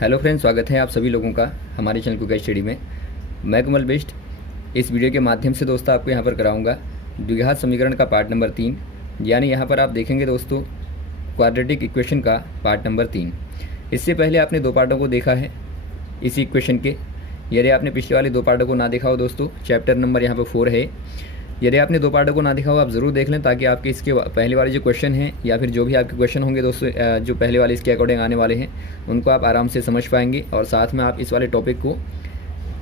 Hello friends, स्वागत है आप सभी लोगों का हमारे चैनल क्विक स्टडी में। मैं कमल बिष्ट। इस वीडियो के माध्यम से दोस्तों आपको यहाँ पर कराऊंगा द्विघात समीकरण का पार्ट नंबर 3, यानी यहाँ पर आप देखेंगे दोस्तों क्वाड्रेटिक इक्वेशन का पार्ट नंबर 3। इससे पहले आपने दो पार्टों को देखा है इसी इक्वेशन के। यदि आपने पिछले वाले दो पार्टों को ना देखा हो दोस्तों, चैप्टर नंबर यहाँ पर 4 है। यदि आपने दो पार्टों को ना देखा हो आप ज़रूर देख लें, ताकि आपके इसके पहले वाले जो क्वेश्चन हैं या फिर जो भी आपके क्वेश्चन होंगे दोस्तों जो पहले वाले इसके अकॉर्डिंग आने वाले हैं उनको आप आराम से समझ पाएंगे और साथ में आप इस वाले टॉपिक को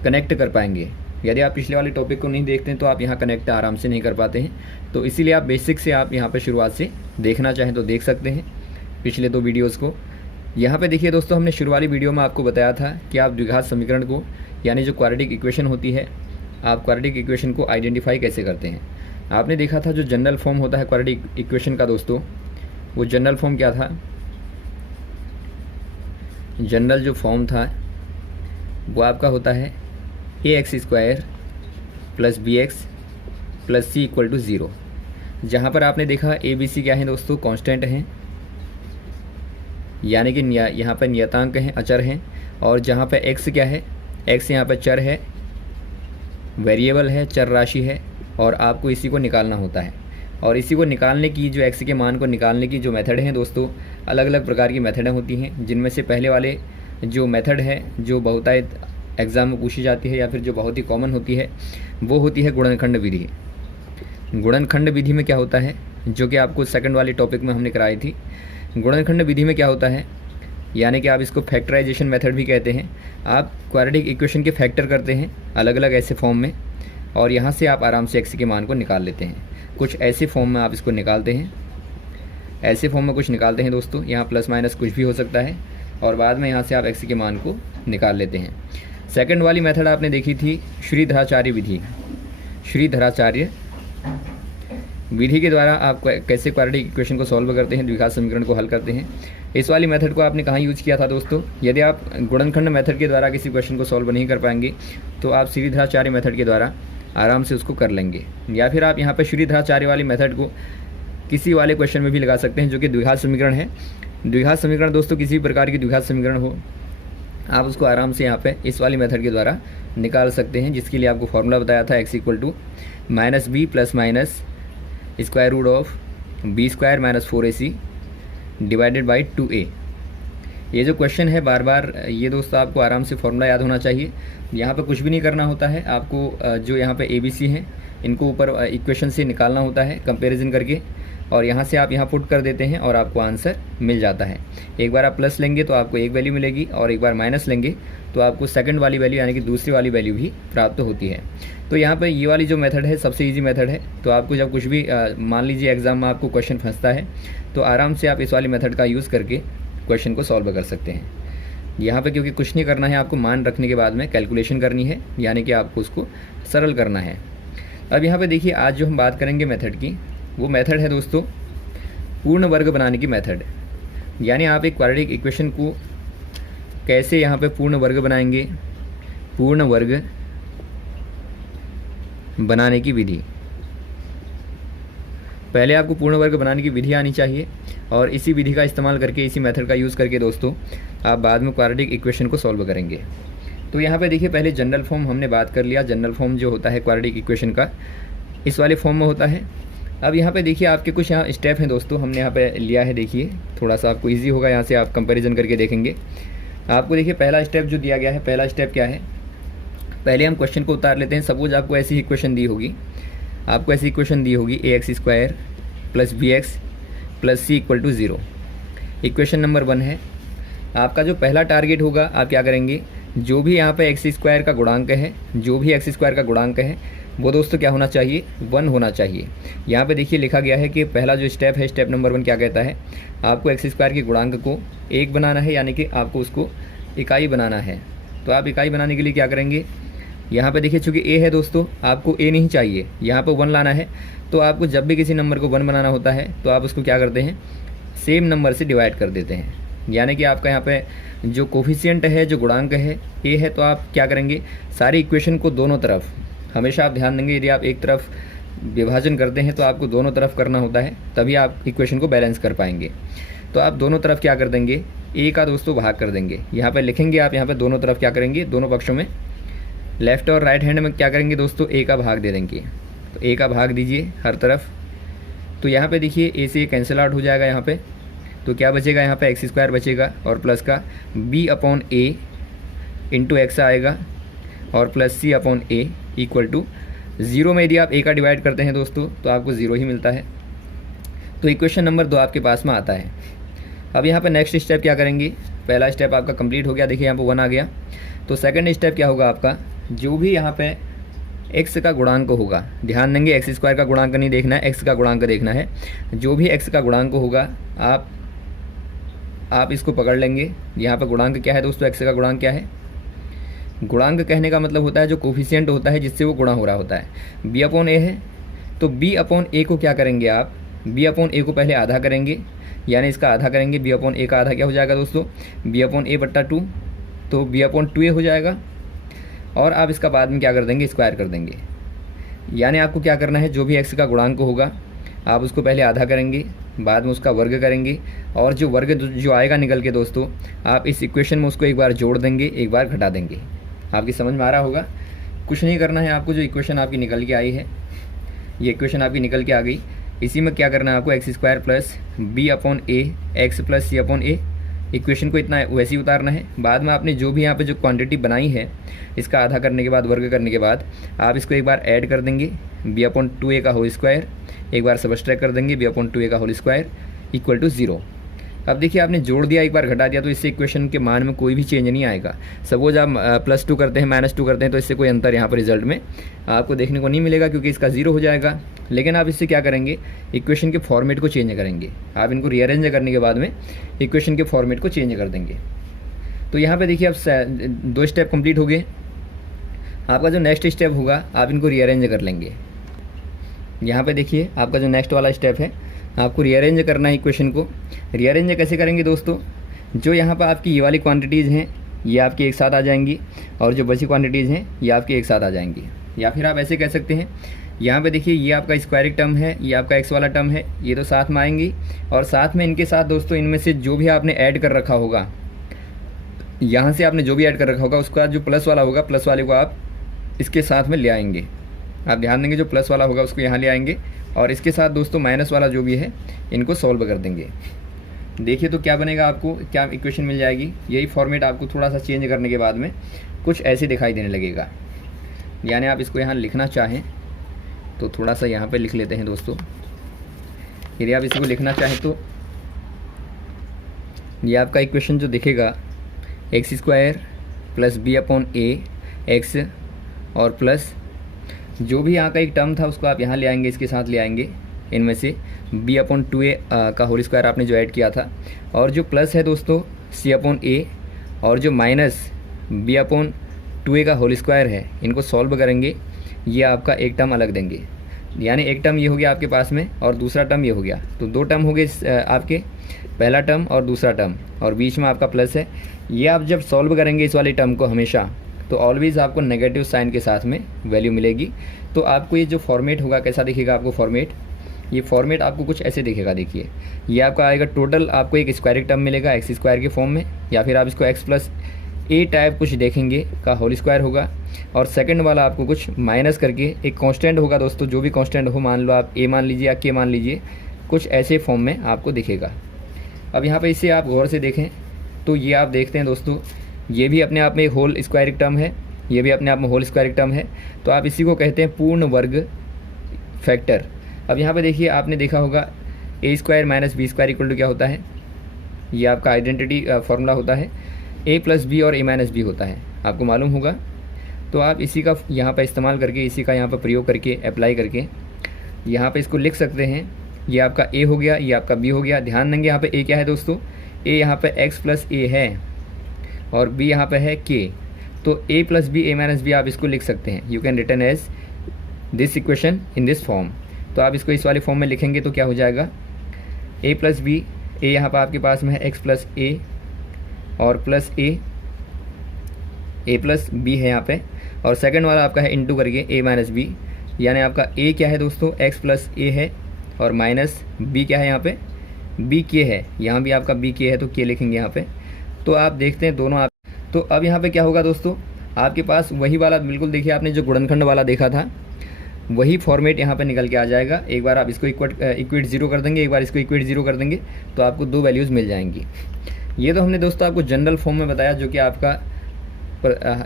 कनेक्ट कर पाएंगे। यदि आप पिछले वाले टॉपिक को नहीं देखते हैं तो आप यहाँ कनेक्ट आराम से नहीं कर पाते हैं, तो इसीलिए आप बेसिक से आप यहाँ पर शुरुआत से देखना चाहें तो देख सकते हैं पिछले दो वीडियोज़ को। यहाँ पे देखिए दोस्तों, हमने शुरू वाली वीडियो में आपको बताया था कि आप द्विघात समीकरण को, यानी जो क्वाड्रेटिक इक्वेशन होती है, आप क्वाड्रेटिक इक्वेशन को आइडेंटिफाई कैसे करते हैं। आपने देखा था जो जनरल फॉर्म होता है क्वाड्रेटिक इक्वेशन का दोस्तों, वो जनरल फॉर्म क्या था। जनरल जो फॉर्म था वो आपका होता है ax² + bx + c = 0। जहाँ पर आपने देखा a b c क्या है दोस्तों, कांस्टेंट हैं, यानी कि यहाँ पर नियतांक हैं, अचर हैं। और जहाँ पर x क्या है, x यहाँ पर चर है, वेरिएबल है, चर राशि है, और आपको इसी को निकालना होता है। और इसी को निकालने की, जो x के मान को निकालने की जो मेथड हैं दोस्तों, अलग अलग प्रकार की मेथडें होती हैं, जिनमें से पहले वाले जो मेथड है जो बहुतायत एग्ज़ाम में पूछी जाती है या फिर जो बहुत ही कॉमन होती है, वो होती है गुणनखंड विधि। गुणनखंड विधि में क्या होता है, जो कि आपको सेकंड वाले टॉपिक में हमने कराई थी। गुणनखंड विधि में क्या होता है, यानी कि आप इसको फैक्टराइजेशन मेथड भी कहते हैं। आप क्वाड्रेटिक इक्वेशन के फैक्टर करते हैं अलग अलग ऐसे फॉर्म में, और यहाँ से आप आराम से x के मान को निकाल लेते हैं। कुछ ऐसे फॉर्म में आप इसको निकालते हैं, ऐसे फॉर्म में कुछ निकालते हैं दोस्तों, यहाँ प्लस माइनस कुछ भी हो सकता है, और बाद में यहाँ से आप x के मान को निकाल लेते हैं। सेकंड वाली मेथड आपने देखी थी श्रीधराचार्य विधि। श्रीधराचार्य विधि के द्वारा आप कैसे क्वाड्रेटिक इक्वेशन को सॉल्व करते हैं, द्विघात समीकरण को हल करते हैं। इस वाली मेथड को आपने कहाँ यूज़ किया था दोस्तों। यदि आप गुणनखंड मेथड के द्वारा किसी क्वेश्चन को सॉल्व नहीं कर पाएंगे तो आप श्रीधराचार्य मेथड के द्वारा आराम से उसको कर लेंगे, या फिर आप यहाँ पर श्रीधराचार्य वाली मेथड को किसी वाले क्वेश्चन में भी लगा सकते हैं जो कि द्विघात समीकरण है। द्विघात समीकरण दोस्तों किसी प्रकार की द्विघात समीकरण हो, आप उसको आराम से यहाँ पे इस वाली मेथड के द्वारा निकाल सकते हैं, जिसके लिए आपको फॉर्मूला बताया था x = -b + -√b² - 4ac / 2a। ये जो क्वेश्चन है बार बार ये दोस्तों आपको आराम से फॉर्मूला याद होना चाहिए। यहाँ पे कुछ भी नहीं करना होता है आपको, जो यहाँ पे ABC हैं इनको ऊपर इक्वेशन से निकालना होता है कंपैरिजन करके, और यहाँ से आप यहाँ पुट कर देते हैं और आपको आंसर मिल जाता है। एक बार आप प्लस लेंगे तो आपको एक वैल्यू मिलेगी, और एक बार माइनस लेंगे तो आपको सेकंड वाली वैल्यू यानी कि दूसरी वाली वैल्यू भी प्राप्त होती है। तो यहाँ पर ये वाली जो मेथड है सबसे ईजी मेथड है। तो आपको जब कुछ भी मान लीजिए एग्ज़ाम में आपको क्वेश्चन फंसता है तो आराम से आप इस वाली मेथड का यूज़ करके क्वेश्चन को सॉल्व कर सकते हैं। यहाँ पे क्योंकि कुछ नहीं करना है, आपको मान रखने के बाद में कैलकुलेशन करनी है, यानी कि आपको उसको सरल करना है। अब यहाँ पे देखिए, आज जो हम बात करेंगे मेथड की, वो मेथड है दोस्तों पूर्ण वर्ग बनाने की मेथड। यानी आप एक क्वाड्रेटिक इक्वेशन को कैसे यहाँ पे पूर्ण वर्ग बनाएंगे, पूर्ण वर्ग बनाने की विधि। पहले आपको पूर्ण वर्ग बनाने की विधि आनी चाहिए, और इसी विधि का इस्तेमाल करके, इसी मेथड का यूज़ करके दोस्तों आप बाद में क्वाड्रेटिक इक्वेशन को सॉल्व करेंगे। तो यहाँ पे देखिए, पहले जनरल फॉर्म हमने बात कर लिया। जनरल फॉर्म जो होता है क्वाड्रेटिक इक्वेशन का इस वाले फॉर्म में होता है। अब यहाँ पे देखिए आपके कुछ यहाँ स्टेप हैं दोस्तों, हमने यहाँ पे लिया है। देखिए थोड़ा सा आपको ईजी होगा, यहाँ से आप कंपेरिजन करके देखेंगे। आपको देखिए पहला स्टेप जो दिया गया है, पहला स्टेप क्या है, पहले हम क्वेश्चन को उतार लेते हैं। सपोज आपको ऐसी इक्वेशन दी होगी, आपको ऐसी इक्वेशन दी होगी ax² + bx + c = 0। Equation number 1 है। आपका जो पहला टारगेट होगा, आप क्या करेंगे, जो भी यहाँ पे x² का गुणांक है, जो भी x² का गुणांक है वो दोस्तों क्या होना चाहिए, 1 होना चाहिए। यहाँ पे देखिए लिखा गया है कि पहला जो स्टेप है, स्टेप नंबर 1 क्या कहता है, आपको x² के गुणांक को 1 बनाना है, यानी कि आपको उसको इकाई बनाना है। तो आप इकाई बनाने के लिए क्या करेंगे, यहाँ पे देखिए चूँकि a है दोस्तों, आपको a नहीं चाहिए, यहाँ पे 1 लाना है। तो आपको जब भी किसी नंबर को 1 बनाना होता है तो आप उसको क्या करते हैं, सेम नंबर से डिवाइड कर देते हैं। यानी कि आपका यहाँ पे जो कोफिशिएंट है, जो गुणांक है a है, तो आप क्या करेंगे, सारी इक्वेशन को दोनों तरफ, हमेशा आप ध्यान देंगे यदि आप एक तरफ विभाजन करते हैं तो आपको दोनों तरफ करना होता है, तभी आप इक्वेशन को बैलेंस कर पाएंगे। तो आप दोनों तरफ क्या कर देंगे, ए का दोस्तों भाग कर देंगे। यहाँ पे लिखेंगे आप, यहाँ पे दोनों तरफ क्या करेंगे, दोनों पक्षों में लेफ़्ट और राइट हैंड में क्या करेंगे दोस्तों, ए का भाग दे देंगे। तो ए का भाग दीजिए हर तरफ। तो यहाँ पे देखिए ए से कैंसिल आउट हो जाएगा यहाँ पे, तो क्या बचेगा यहाँ पे एक्स स्क्वायर बचेगा और प्लस का B upon A into X आएगा और plus C upon A equal to 0 में यदि आप ए का डिवाइड करते हैं दोस्तों तो आपको 0 ही मिलता है। तो इक्वेशन नंबर 2 आपके पास में आता है। अब यहाँ पे नेक्स्ट स्टेप क्या करेंगे, पहला स्टेप आपका कंप्लीट हो गया, देखिए यहाँ पे 1 आ गया। तो सेकंड स्टेप क्या होगा आपका, जो भी यहाँ पे x का गुणांक होगा, ध्यान देंगे एक्स स्क्वायर का गुणांक नहीं देखना है, x का गुणांक देखना है। जो भी x का गुणांक होगा आप इसको पकड़ लेंगे। यहाँ पर गुणांक क्या है दोस्तों, x का गुणांक क्या है, गुणांक कहने का मतलब होता है जो कोफिशिएंट होता है जिससे वो गुणा हो रहा होता है। b अपॉन ए है, तो b अपॉन ए को क्या करेंगे आप, b अपॉन ए को पहले आधा करेंगे, यानी इसका आधा करेंगे। b अपॉन ए का आधा क्या हो जाएगा दोस्तों, b अपॉन ए बट्टा 2, तो b अपॉन 2a हो जाएगा। और आप इसका बाद में क्या कर देंगे, स्क्वायर कर देंगे। यानी आपको क्या करना है, जो भी x का गुणांक होगा आप उसको पहले आधा करेंगे, बाद में उसका वर्ग करेंगे, और जो वर्ग जो आएगा निकल के दोस्तों आप इस इक्वेशन में उसको एक बार जोड़ देंगे, एक बार घटा देंगे। आपकी समझ में आ रहा होगा। कुछ नहीं करना है आपको, जो इक्वेशन आपकी निकल के आई है, ये इक्वेशन आपकी निकल के आ गई, इसी में क्या करना है आपको, x square plus b upon a x plus C upon a, equation को इतना वैसे ही उतारना है। बाद में आपने जो भी यहाँ पे जो क्वांटिटी बनाई है, इसका आधा करने के बाद, वर्ग करने के बाद आप इसको एक बार ऐड कर देंगे, बी अपॉन 2a का होल स्क्वायर, एक बार सबस्ट्रैक्ट कर देंगे, बी अपॉन 2a का होल स्क्वायर इक्वल टू 0। अब देखिए आपने जोड़ दिया, एक बार घटा दिया, तो इससे इक्वेशन के मान में कोई भी चेंज नहीं आएगा। सपोज आप +2 करते हैं, -2 करते हैं, तो इससे कोई अंतर यहाँ पर रिजल्ट में आपको देखने को नहीं मिलेगा, क्योंकि इसका 0 हो जाएगा। लेकिन आप इससे क्या करेंगे, इक्वेशन के फॉर्मेट को चेंज करेंगे। आप इनको रीअरेंज करने के बाद में इक्वेशन के फॉर्मेट को चेंज कर देंगे। तो यहाँ पर देखिए अब 2 स्टेप कंप्लीट हो गए। आपका जो नेक्स्ट स्टेप होगा आप इनको रीअरेंज कर लेंगे। यहाँ पे देखिए आपका जो नेक्स्ट वाला स्टेप है, आपको रीअरेंज करना है इक्वेशन को। रीअरेंज कैसे करेंगे दोस्तों, जो यहाँ पर आपकी ये वाली क्वांटिटीज़ हैं ये आपकी एक साथ आ जाएंगी, और जो बची क्वांटिटीज़ हैं ये आपकी एक साथ आ जाएंगी। या फिर आप ऐसे कह सकते हैं, यहाँ पे देखिए ये आपका स्क्वायरिक टर्म है, ये आपका एक्स वाला टर्म है, ये तो साथ में आएंगी, और साथ में इनके साथ दोस्तों इनमें से जो भी आपने ऐड कर रखा होगा, यहाँ से आपने जो भी ऐड कर रखा होगा उसका जो प्लस वाला होगा, प्लस वाले को आप इसके साथ में ले आएंगे। आप ध्यान देंगे जो प्लस वाला होगा उसको यहाँ ले आएंगे, और इसके साथ दोस्तों माइनस वाला जो भी है इनको सॉल्व कर देंगे। देखिए तो क्या बनेगा, आपको क्या इक्वेशन मिल जाएगी। यही फॉर्मेट आपको थोड़ा सा चेंज करने के बाद में कुछ ऐसे दिखाई देने लगेगा। यानी आप इसको यहाँ लिखना चाहें तो थोड़ा सा यहाँ पे लिख लेते हैं दोस्तों। यदि आप इसको लिखना चाहें तो ये आपका इक्वेशन जो दिखेगा, x square plus b upon a x, और प्लस जो भी यहाँ का एक टर्म था उसको आप यहाँ ले आएंगे, इसके साथ ले आएंगे, इनमें से b अपॉन 2a का होल स्क्वायर आपने जो ऐड किया था, और जो प्लस है दोस्तों c अपॉन a, और जो माइनस b अपॉन 2a का होल स्क्वायर है, इनको सॉल्व करेंगे। ये आपका एक टर्म अलग देंगे, यानी एक टर्म ये हो गया आपके पास में, और दूसरा टर्म ये हो गया। तो 2 टर्म हो गए आपके, पहला टर्म और दूसरा टर्म, और बीच में आपका प्लस है। ये आप जब सॉल्व करेंगे इस वाले टर्म को हमेशा, तो ऑलवेज़ आपको नेगेटिव साइन के साथ में वैल्यू मिलेगी। तो आपको ये जो फॉर्मेट होगा कैसा दिखेगा आपको फॉर्मेट, ये फॉर्मेट आपको कुछ ऐसे दिखेगा। देखिए ये आपका आएगा टोटल, आपको एक स्क्वायरिक टर्म मिलेगा एक्स स्क्वायर के फॉर्म में, या फिर आप इसको एक्स प्लस ए टाइप कुछ देखेंगे का होल स्क्वायर होगा, और सेकंड वाला आपको कुछ माइनस करके एक कांस्टेंट होगा दोस्तों, जो भी कांस्टेंट हो, मान लो आप ए मान लीजिए या के मान लीजिए, कुछ ऐसे फॉर्म में आपको दिखेगा। अब यहाँ पर इसे आप गौर से देखें तो ये आप देखते हैं दोस्तों, ये भी अपने आप में एक होल स्क्वायरिक टर्म है, ये भी अपने आप में होल स्क्वायरिक टर्म है। तो आप इसी को कहते हैं पूर्ण वर्ग फैक्टर। अब यहाँ पे देखिए आपने देखा होगा a square minus B square equal to क्या होता है, ये आपका आइडेंटिटी फार्मूला होता है। a प्लस बी और a माइनस बी होता है, आपको मालूम होगा। तो आप इसी का यहाँ पर इस्तेमाल करके, इसी का यहाँ पर प्रयोग करके, अप्लाई करके यहाँ पे इसको लिख सकते हैं। ये आपका a हो गया, ये आपका b हो गया। ध्यान देंगे यहाँ पे a क्या है दोस्तों, a यहाँ पे x प्लस a है, और b यहाँ पे है k। तो a plus B a minus B आप इसको लिख सकते हैं। You can return as this equation in this form. तो आप इसको इस वाले फॉर्म में लिखेंगे तो क्या हो जाएगा, a प्लस बी, a यहाँ पर आपके पास में है x प्लस a और प्लस a प्लस b है यहाँ पे, और सेकंड वाला आपका है इंटू करके a माइनस बी। यानी आपका a क्या है दोस्तों, x प्लस a है, और माइनस b क्या है यहाँ पे, b k है। यहाँ भी आपका b k है तो k लिखेंगे यहाँ पे, तो आप देखते हैं दोनों आप। तो अब यहाँ पे क्या होगा दोस्तों, आपके पास वही वाला बिल्कुल देखिए आपने जो गुणनखंड वाला देखा था वही फॉर्मेट यहाँ पे निकल के आ जाएगा। एक बार आप इसको इक्वेट 0 कर देंगे, एक बार इसको इक्वेट 0 कर देंगे तो आपको 2 वैल्यूज़ मिल जाएंगी। ये तो हमने दोस्तों आपको जनरल फॉर्म में बताया, जो कि आपका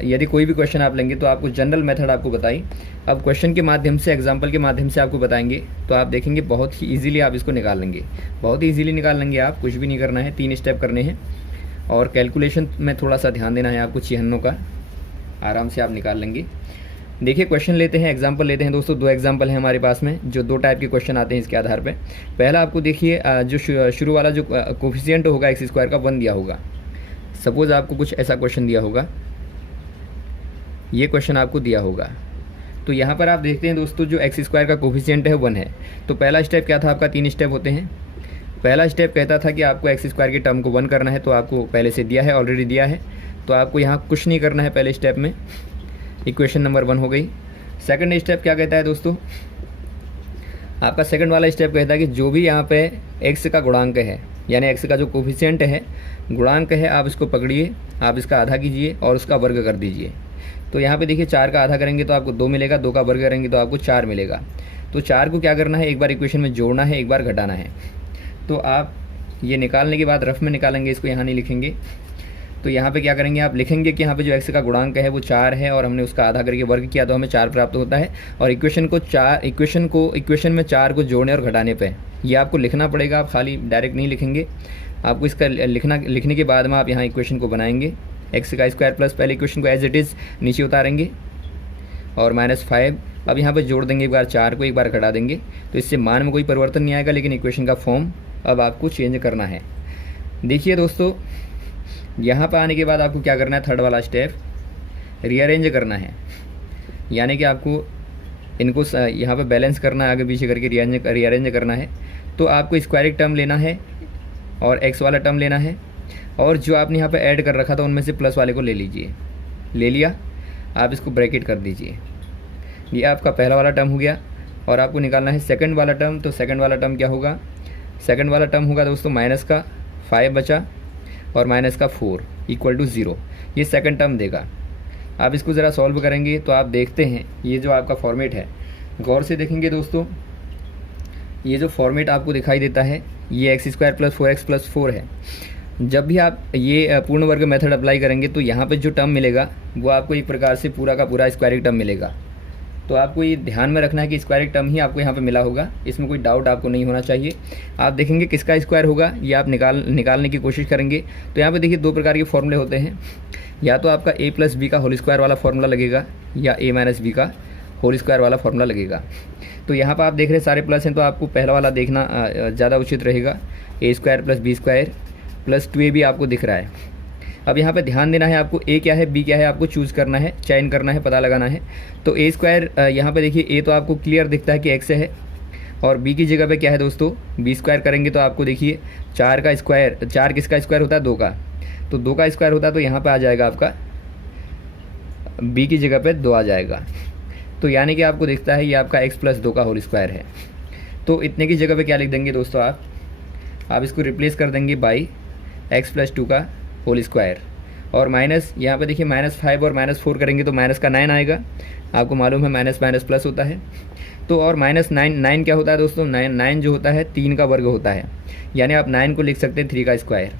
यदि कोई भी क्वेश्चन आप लेंगे तो आपको जनरल मेथड आपको बताई। अब क्वेश्चन के माध्यम से, एग्जाम्पल के माध्यम से आपको बताएंगे तो आप देखेंगे बहुत ही ईजिली आप इसको निकाल लेंगे, बहुत ही ईजिली निकाल लेंगे आप। कुछ भी नहीं करना है, 3 स्टेप करने हैं और कैलकुलेशन में थोड़ा सा ध्यान देना है आपको, चिन्हों का, आराम से आप निकाल लेंगे। देखिए क्वेश्चन लेते हैं, एग्जाम्पल लेते हैं दोस्तों। 2 एग्जाम्पल हैं हमारे पास में, जो 2 टाइप के क्वेश्चन आते हैं इसके आधार पे। पहला आपको देखिए जो शुरू वाला जो कोफिशिएंट होगा x स्क्वायर का 1 दिया होगा। सपोज़ आपको कुछ ऐसा क्वेश्चन दिया होगा, ये क्वेश्चन आपको दिया होगा। तो यहाँ पर आप देखते हैं दोस्तों जो x स्क्वायर का कोफिशिएंट है 1 है। तो पहला स्टेप क्या था आपका, 3 स्टेप होते हैं। पहला स्टेप कहता था कि आपको x स्क्वायर के टर्म को 1 करना है, तो आपको पहले से दिया है, ऑलरेडी दिया है, तो आपको यहाँ कुछ नहीं करना है पहले स्टेप में। इक्वेशन नंबर 1 हो गई। सेकंड स्टेप क्या कहता है दोस्तों, आपका सेकंड वाला स्टेप कहता है कि जो भी यहाँ पे x का गुणांक है, यानी x का जो कोफिशिएंट है, गुणांक है, आप इसको पकड़िए, आप इसका आधा कीजिए और उसका वर्ग कर दीजिए। तो यहाँ पे देखिए 4 का आधा करेंगे तो आपको 2 मिलेगा, 2 का वर्ग करेंगे तो आपको 4 मिलेगा। तो 4 को क्या करना है, एक बार इक्वेशन में जोड़ना है, एक बार घटाना है। तो आप ये निकालने के बाद रफ में निकालेंगे, इसको यहाँ नहीं लिखेंगे। तो यहाँ पे क्या करेंगे, आप लिखेंगे कि यहाँ पे जो x का गुणांक है वो 4 है और हमने उसका आधा करके वर्ग किया तो हमें 4 प्राप्त होता है। और इक्वेशन में 4 को जोड़ने और घटाने पे ये आपको लिखना पड़ेगा, आप खाली डायरेक्ट नहीं लिखेंगे। आपको इसका लिखने के बाद में आप यहाँ इक्वेशन को बनाएंगे, x का स्क्वायर प्लस पहले इक्वेशन को एज इट इज़ नीचे उतारेंगे और -5। अब यहाँ पे जोड़ देंगे एक बार 4 को, एक बार घटा देंगे, तो इससे मान में कोई परिवर्तन नहीं आएगा, लेकिन इक्वेशन का फॉर्म अब आपको चेंज करना है। देखिए दोस्तों यहाँ पर आने के बाद आपको क्या करना है, थर्ड वाला स्टेप रीअरेंज करना है, यानी कि आपको इनको यहाँ पे बैलेंस करना है, आगे पीछे करके रीअरेंज करना है। तो आपको स्क्वायरिक टर्म लेना है और x वाला टर्म लेना है, और जो आपने यहाँ पे ऐड कर रखा था उनमें से प्लस वाले को ले लीजिए। ले लिया, आप इसको ब्रैकेट कर दीजिए। ये आपका पहला वाला टर्म हो गया और आपको निकालना है सेकंड वाला टर्म। तो सेकंड वाला टर्म क्या होगा, सेकंड वाला टर्म होगा दोस्तों -5 बचा और -4 = 0। ये सेकंड टर्म देगा। आप इसको ज़रा सॉल्व करेंगे तो आप देखते हैं ये जो आपका फॉर्मेट है, गौर से देखेंगे दोस्तों, ये जो फॉर्मेट आपको दिखाई देता है ये x² + 4x + 4 है। जब भी आप ये पूर्ण वर्ग मेथड अप्लाई करेंगे तो यहाँ पे जो टर्म मिलेगा वो आपको एक प्रकार से पूरा का पूरा स्क्वायरिक टर्म मिलेगा। तो आपको ये ध्यान में रखना है कि स्क्वायरिक टर्म ही आपको यहाँ पे मिला होगा, इसमें कोई डाउट आपको नहीं होना चाहिए। आप देखेंगे किसका स्क्वायर होगा ये आप निकालने की कोशिश करेंगे। तो यहाँ पे देखिए 2 प्रकार के फॉर्मूले होते हैं, या तो आपका a + b का होल स्क्वायर वाला फॉर्मूला लगेगा या a - b का होल स्क्वायर वाला फॉर्मूला लगेगा। तो यहाँ पर आप देख रहे हैं सारे प्लस हैं, तो आपको पहला वाला देखना ज़्यादा उचित रहेगा। a² + b² + 2ab आपको दिख रहा है। अब यहाँ पे ध्यान देना है, आपको a क्या है b क्या है आपको चूज़ करना है, चयन करना है, पता लगाना है। तो a² यहाँ पे देखिए a तो आपको क्लियर दिखता है कि x है, और b की जगह पे क्या है दोस्तों b² करेंगे तो आपको देखिए 4 का स्क्वायर, 4 किसका स्क्वायर होता है 2 का, तो 2 का स्क्वायर होता है, तो यहाँ पे आ जाएगा आपका b की जगह पे 2 आ जाएगा। तो यानी कि आपको दिखता है ये आपका x + 2 का होल स्क्वायर है। तो इतने की जगह पे क्या लिख देंगे दोस्तों, आप इसको रिप्लेस कर देंगे बाई x + 2 का होल स्क्वायर, और माइनस यहाँ पे देखिए -5 और -4 करेंगे तो माइनस का 9 आएगा। आपको मालूम है माइनस माइनस प्लस होता है। तो और -9 क्या होता है दोस्तों, 9 जो होता है 3 का वर्ग होता है, यानी आप 9 को लिख सकते हैं 3 का स्क्वायर।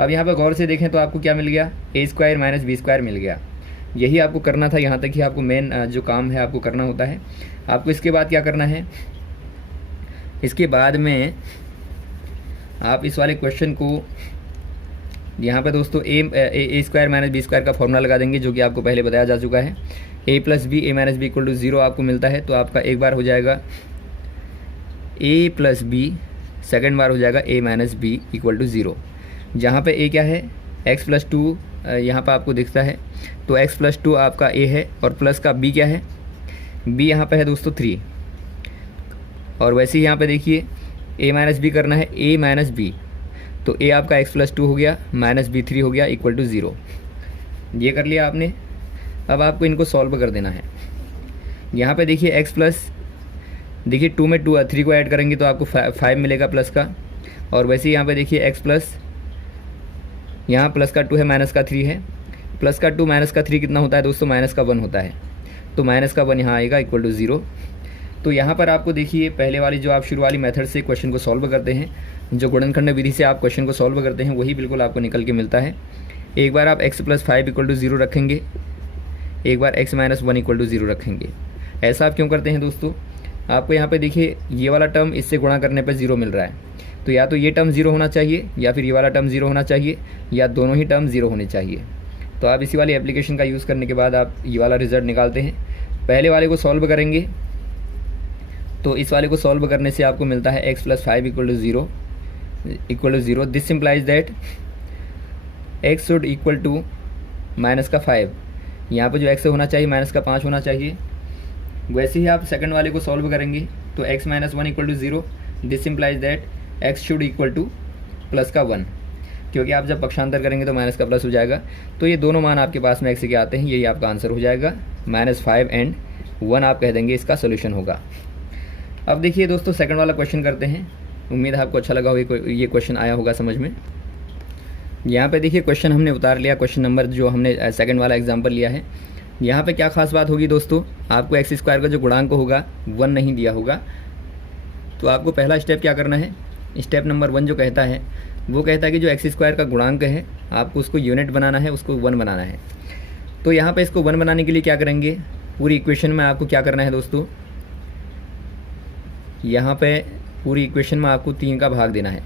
अब यहाँ पर गौर से देखें तो आपको क्या मिल गया, a² - b² मिल गया। यही आपको करना था, यहाँ तक ही आपको मेन जो काम है आपको करना होता है। आपको इसके बाद क्या करना है, इसके बाद में आप इस वाले क्वेश्चन को यहाँ पे दोस्तों a² - b² का फॉर्मूला लगा देंगे, जो कि आपको पहले बताया जा चुका है। a + b a - b = 0 आपको मिलता है, तो आपका एक बार हो जाएगा a + b, सेकंड बार हो जाएगा a - b = 0। जहाँ पे a क्या है, x + 2 यहाँ पर आपको दिखता है, तो x + 2 आपका a है, और प्लस का b क्या है, b यहाँ पे है दोस्तों 3। और वैसे ही यहाँ पे देखिए a - b करना है, a - b, तो a आपका x + 2 हो गया, -b 3 हो गया = 0। ये कर लिया आपने। अब आपको इनको सॉल्व कर देना है। यहाँ पे देखिए x प्लस, देखिए 2 में 3 को ऐड करेंगे तो आपको 5 मिलेगा प्लस का, और वैसे ही यहाँ पे देखिए x + यहाँ प्लस का 2 है, माइनस का 3 है। प्लस का 2 माइनस का 3 कितना होता है दोस्तों, माइनस का 1 होता है। तो माइनस का 1 यहाँ आएगा इक्वल टू 0। तो यहाँ पर आपको देखिए पहले वाली जो आप शुरू वाली मेथड से क्वेश्चन को सॉल्व करते हैं, जो गुणनखंड विधि से आप क्वेश्चन को सॉल्व करते हैं, वही बिल्कुल आपको निकल के मिलता है। एक बार आप x + 5 = 0 रखेंगे, एक बार x - 1 = 0 रखेंगे। ऐसा आप क्यों करते हैं दोस्तों, आपको यहाँ पे देखिए ये वाला टर्म इससे गुणा करने पे 0 मिल रहा है, तो या तो ये टर्म 0 होना चाहिए या फिर ये वाला टर्म 0 होना चाहिए, या दोनों ही टर्म 0 होने चाहिए। तो आप इसी वाली एप्लीकेशन का यूज़ करने के बाद आप ये वाला रिजल्ट निकालते हैं। पहले वाले को सॉल्व करेंगे तो इस वाले को सॉल्व करने से आपको मिलता है x + 5 = 0। This implies that x should equal to -5। यहाँ पर जो x होना चाहिए -5 होना चाहिए। वैसे ही आप सेकंड वाले को सॉल्व करेंगे तो x - 1 = 0। This implies that x should equal to +1, क्योंकि आप जब पक्षांतर करेंगे तो माइनस का प्लस हो जाएगा। तो ये दोनों मान आपके पास में x के आते हैं, यही आपका आंसर हो जाएगा। -5 और 1 आप कह देंगे, इसका सोल्यूशन होगा। अब देखिए दोस्तों सेकंड वाला क्वेश्चन करते हैं। उम्मीद है आपको अच्छा लगा होगा, ये क्वेश्चन आया होगा समझ में। यहाँ पे देखिए क्वेश्चन हमने उतार लिया, क्वेश्चन नंबर जो हमने सेकंड वाला एग्जांपल लिया है। यहाँ पे क्या खास बात होगी दोस्तों, आपको x² का जो गुणांक होगा 1 नहीं दिया होगा। तो आपको पहला स्टेप क्या करना है, स्टेप नंबर 1 जो कहता है वो कहता है कि जो x² का गुणांक है आपको उसको यूनिट बनाना है, उसको 1 बनाना है। तो यहाँ पे इसको 1 बनाने के लिए क्या करेंगे, पूरी इक्वेशन में आपको क्या करना है दोस्तों, यहाँ पे पूरी इक्वेशन में आपको 3 का भाग देना है,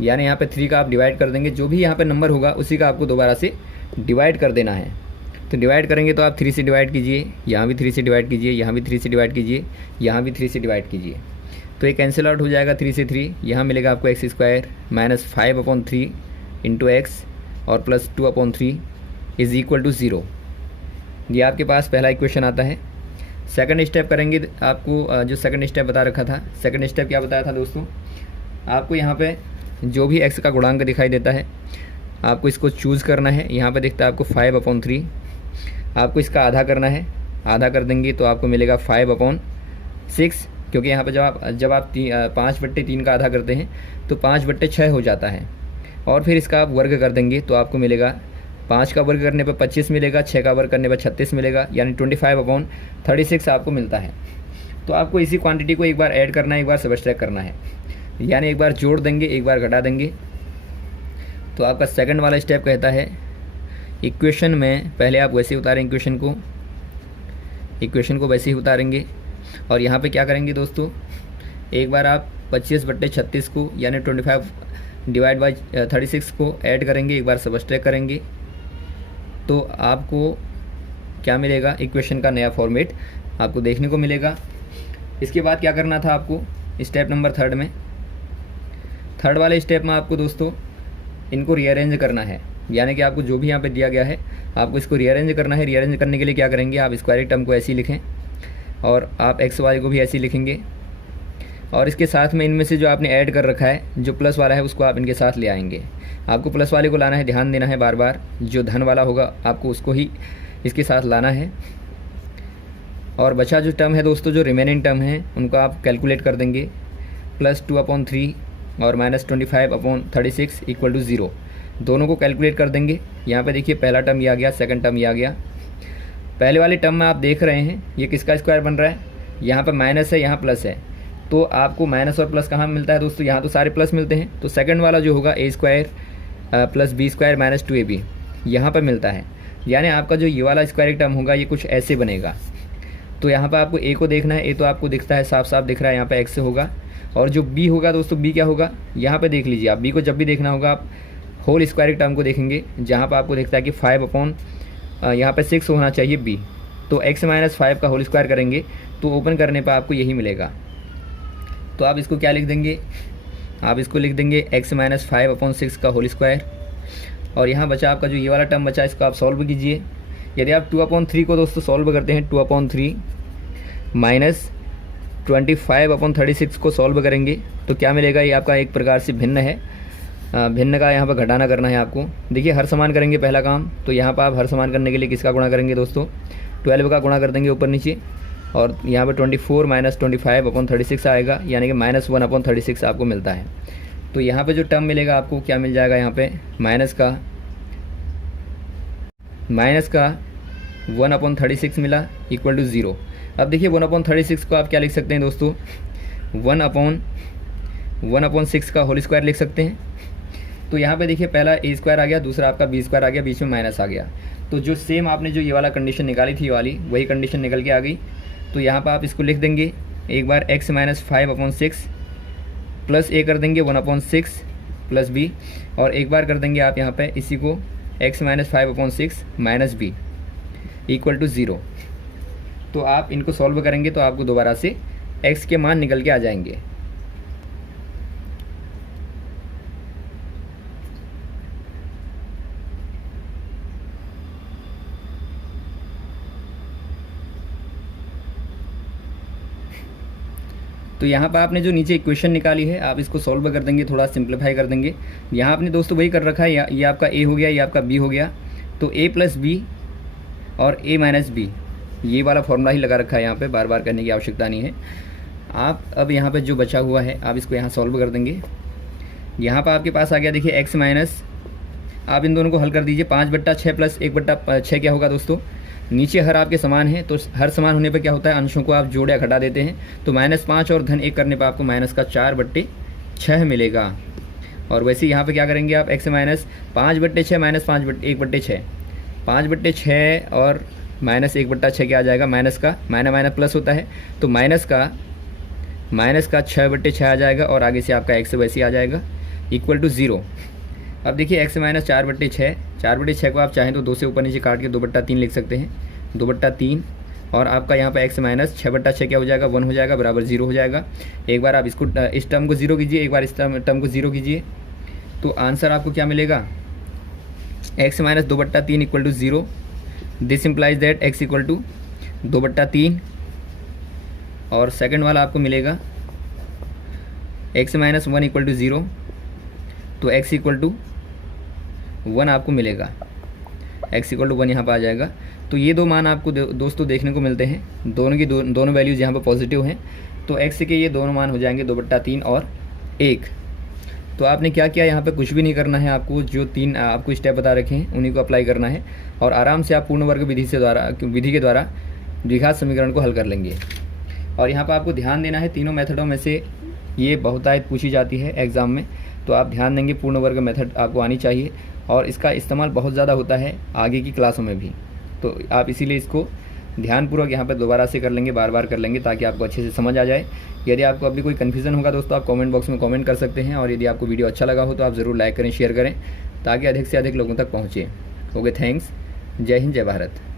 यानी यहाँ पे 3 का आप डिवाइड कर देंगे। जो भी यहाँ पे नंबर होगा उसी का आपको दोबारा से डिवाइड कर देना है। तो डिवाइड करेंगे तो आप 3 से डिवाइड कीजिए, यहाँ भी 3 से डिवाइड कीजिए, यहाँ भी 3 से डिवाइड कीजिए, यहाँ भी 3 से डिवाइड कीजिए। तो ये कैंसिल आउट हो जाएगा 3 से 3। यहाँ मिलेगा आपको x² - 5/3 × x और +2/3 = 0। ये आपके पास पहला इक्वेशन आता है। सेकंड स्टेप करेंगे, आपको जो सेकंड स्टेप बता रखा था, सेकंड स्टेप क्या बताया था दोस्तों, आपको यहाँ पे जो भी x का गुणांक दिखाई देता है आपको इसको चूज़ करना है। यहाँ पे दिखता है आपको 5/3, आपको इसका आधा करना है। आधा कर देंगे तो आपको मिलेगा 5/6, क्योंकि यहाँ पे जब आप 5/3 का आधा करते हैं तो 5/6 हो जाता है। और फिर इसका आप वर्ग कर देंगे तो आपको मिलेगा 5 का वर्ग करने पर 25 मिलेगा, 6 का वर्ग करने पर 36 मिलेगा, यानी 25/36 आपको मिलता है। तो आपको इसी क्वांटिटी को एक बार ऐड करना है, एक बार सब्ट्रैक्ट करना है, यानी एक बार जोड़ देंगे, एक बार घटा देंगे। तो आपका सेकंड वाला स्टेप कहता है इक्वेशन में पहले आप वैसे ही उतारें, इक्वेशन को वैसे ही उतारेंगे। और यहाँ पे क्या करेंगे दोस्तों, एक बार आप 25/36 को यानी 25/36 को ऐड करेंगे, एक बार सब्ट्रैक्ट करेंगे, तो आपको क्या मिलेगा, इक्वेशन का नया फॉर्मेट आपको देखने को मिलेगा। इसके बाद क्या करना था आपको, स्टेप नंबर 3 में, थर्ड वाले स्टेप में आपको दोस्तों इनको रीअरेंज करना है, यानी कि आपको जो भी यहाँ पे दिया गया है आपको इसको रीअरेंज करना है। रीअरेंज करने के लिए क्या करेंगे, आप स्क्वायर टर्म को ऐसे ही लिखें और आप x/y को भी ऐसे ही लिखेंगे, और इसके साथ में इनमें से जो आपने ऐड कर रखा है जो प्लस वाला है उसको आप इनके साथ ले आएंगे। आपको प्लस वाले को लाना है, ध्यान देना है बार बार, जो धन वाला होगा आपको उसको ही इसके साथ लाना है। और बचा जो टर्म है दोस्तों, जो रिमेनिंग टर्म है उनको आप कैलकुलेट कर देंगे, +2/3 और -25/36 = 0। दोनों को कैलकुलेट कर देंगे। यहाँ पे देखिए पहला टर्म ये आ गया, सेकंड टर्म ये आ गया। पहले वाले टर्म में आप देख रहे हैं ये किसका स्क्वायर बन रहा है, यहाँ पे माइनस है, यहाँ प्लस है, तो आपको माइनस और प्लस कहाँ मिलता है दोस्तों, यहाँ तो सारे प्लस मिलते हैं। तो सेकंड वाला जो होगा a² + b² - 2ab यहाँ पर मिलता है, यानी आपका जो ये वाला स्क्वायर टर्म होगा ये कुछ ऐसे बनेगा। तो यहाँ पर आपको a को देखना है, a तो आपको दिखता है, साफ साफ दिख रहा है, यहाँ पर x होगा। और जो b होगा दोस्तों, b क्या होगा, यहाँ पर देख लीजिए आप, b को जब भी देखना होगा आप होल स्क्वायर टर्म को देखेंगे, जहाँ पर आपको दिखता है कि 5 यहाँ पे 6 होना चाहिए b। तो x - 5 का होल स्क्वायर करेंगे तो ओपन करने पर आपको यही मिलेगा। तो आप इसको क्या लिख देंगे, आप इसको लिख देंगे x - 5/6 का होल स्क्वायर। और यहाँ बचा आपका जो ये वाला टर्म बचा, इसको आप सॉल्व कीजिए। यदि आप 2/3 को दोस्तों सॉल्व करते हैं, 2/3 माइनस 25/36 को सॉल्व करेंगे तो क्या मिलेगा, ये आपका एक प्रकार से भिन्न है। भिन्न का यहाँ पर घटाना करना है आपको। देखिए हर समान करेंगे पहला काम, तो यहाँ पर आप हर समान करने के लिए किसका गुणा करेंगे दोस्तों, 12 का गुणा कर देंगे ऊपर नीचे, और यहाँ पर 24 - 25/36 आएगा, यानी कि -1/36 आपको मिलता है। तो यहाँ पे जो टर्म मिलेगा आपको क्या मिल जाएगा, यहाँ पे माइनस का माइनस का 1/36 मिला इक्वल टू 0। अब देखिए 1/36 को आप क्या लिख सकते हैं दोस्तों, 1/6 का होल स्क्वायर लिख सकते हैं। तो यहाँ पे देखिए पहला ए स्क्वायर आ गया, दूसरा आपका बी स्क्वायर आ गया, बीच में माइनस आ गया। तो जो सेम आपने जो ये वाला कंडीशन निकाली थी, ये वाली वही कंडीशन निकल के आ गई। तो यहाँ पर आप इसको लिख देंगे एक बार x - 5/6 प्लस ए कर देंगे 1/6 प्लस बी, और एक बार कर देंगे आप यहाँ पे इसी को x - 5/6 minus B equal to 0। तो आप इनको सॉल्व करेंगे तो आपको दोबारा से x के मान निकल के आ जाएंगे। तो यहाँ पर आपने जो नीचे इक्वेशन निकाली है आप इसको सॉल्व कर देंगे, थोड़ा सिंप्लीफाई कर देंगे। यहाँ आपने दोस्तों वही कर रखा है, ये आपका a हो गया, ये आपका b हो गया। तो a प्लस बी और a माइनस बी, ये वाला फॉर्मूला ही लगा रखा है, यहाँ पे बार बार करने की आवश्यकता नहीं है। आप अब यहाँ पे जो बचा हुआ है आप इसको यहाँ सॉल्व कर देंगे। यहाँ पर आपके पास आ गया देखिए x माइनस, आप इन दोनों को हल कर दीजिए। 5/6 प्लस 1/6 क्या होगा दोस्तों, नीचे हर आपके समान है, तो हर समान होने पर क्या होता है, अंशों को आप जोड़ या घटा देते हैं। तो -5 और -1 करने पर आपको माइनस का 4/6 मिलेगा। और वैसे यहाँ पे क्या करेंगे आप, x माइनस 5/6 माइनस 1/6, 5/6 और -1/6 क्या आ जाएगा, माइनस का माइनस प्लस होता है, तो माइनस का 6/6 आ जाएगा, और आगे से आपका x वैसे आ जाएगा इक्वल टू 0। अब देखिए x माइनस 4/6 को आप चाहें तो 2 से ऊपर नीचे काट के 2/3 लिख सकते हैं, 2/3, और आपका यहाँ पर x माइनस 6/6 क्या हो जाएगा, 1 हो जाएगा, बराबर 0 हो जाएगा। एक बार आप इसको इस टर्म को 0 कीजिए, एक बार इस टर्म को 0 कीजिए, तो आंसर आपको क्या मिलेगा, x minus 2/3 equal to 0। This implies that x equal to 2/3, और सेकंड वाला आपको मिलेगा x माइनस 1 इक्वल टू 0, तो x इक्वल टू 1 आपको मिलेगा, x इक्वल टू 1 यहाँ पर आ जाएगा। तो ये दो मान आपको दोस्तों देखने को मिलते हैं, दोनों की दोनों वैल्यूज़ यहाँ पर पॉजिटिव हैं। तो x के ये दोनों मान हो जाएंगे 2/3 और 1। तो आपने क्या किया, यहाँ पे कुछ भी नहीं करना है, आपको जो 3 आपको स्टेप बता रखे हैं उन्हीं को अप्लाई करना है, और आराम से आप पूर्ण वर्ग विधि के द्वारा द्विघात समीकरण को हल कर लेंगे। और यहाँ पर आपको ध्यान देना है, तीनों मेथडों में से ये बहुतायत पूछी जाती है एग्ज़ाम में, तो आप ध्यान देंगे पूर्ण वर्ग मेथड आपको आनी चाहिए, और इसका इस्तेमाल बहुत ज़्यादा होता है आगे की क्लासों में भी। तो आप इसीलिए इसको ध्यानपूर्वक यहाँ पर दोबारा से कर लेंगे, बार बार कर लेंगे, ताकि आपको अच्छे से समझ आ जाए। यदि आपको अभी कोई कन्फ्यूज़न होगा दोस्तों, आप कमेंट बॉक्स में कमेंट कर सकते हैं, और यदि आपको वीडियो अच्छा लगा हो तो आप ज़रूर लाइक करें, शेयर करें, ताकि अधिक से अधिक लोगों तक पहुँचे। Okay, thanks. जय हिंद, जय भारत।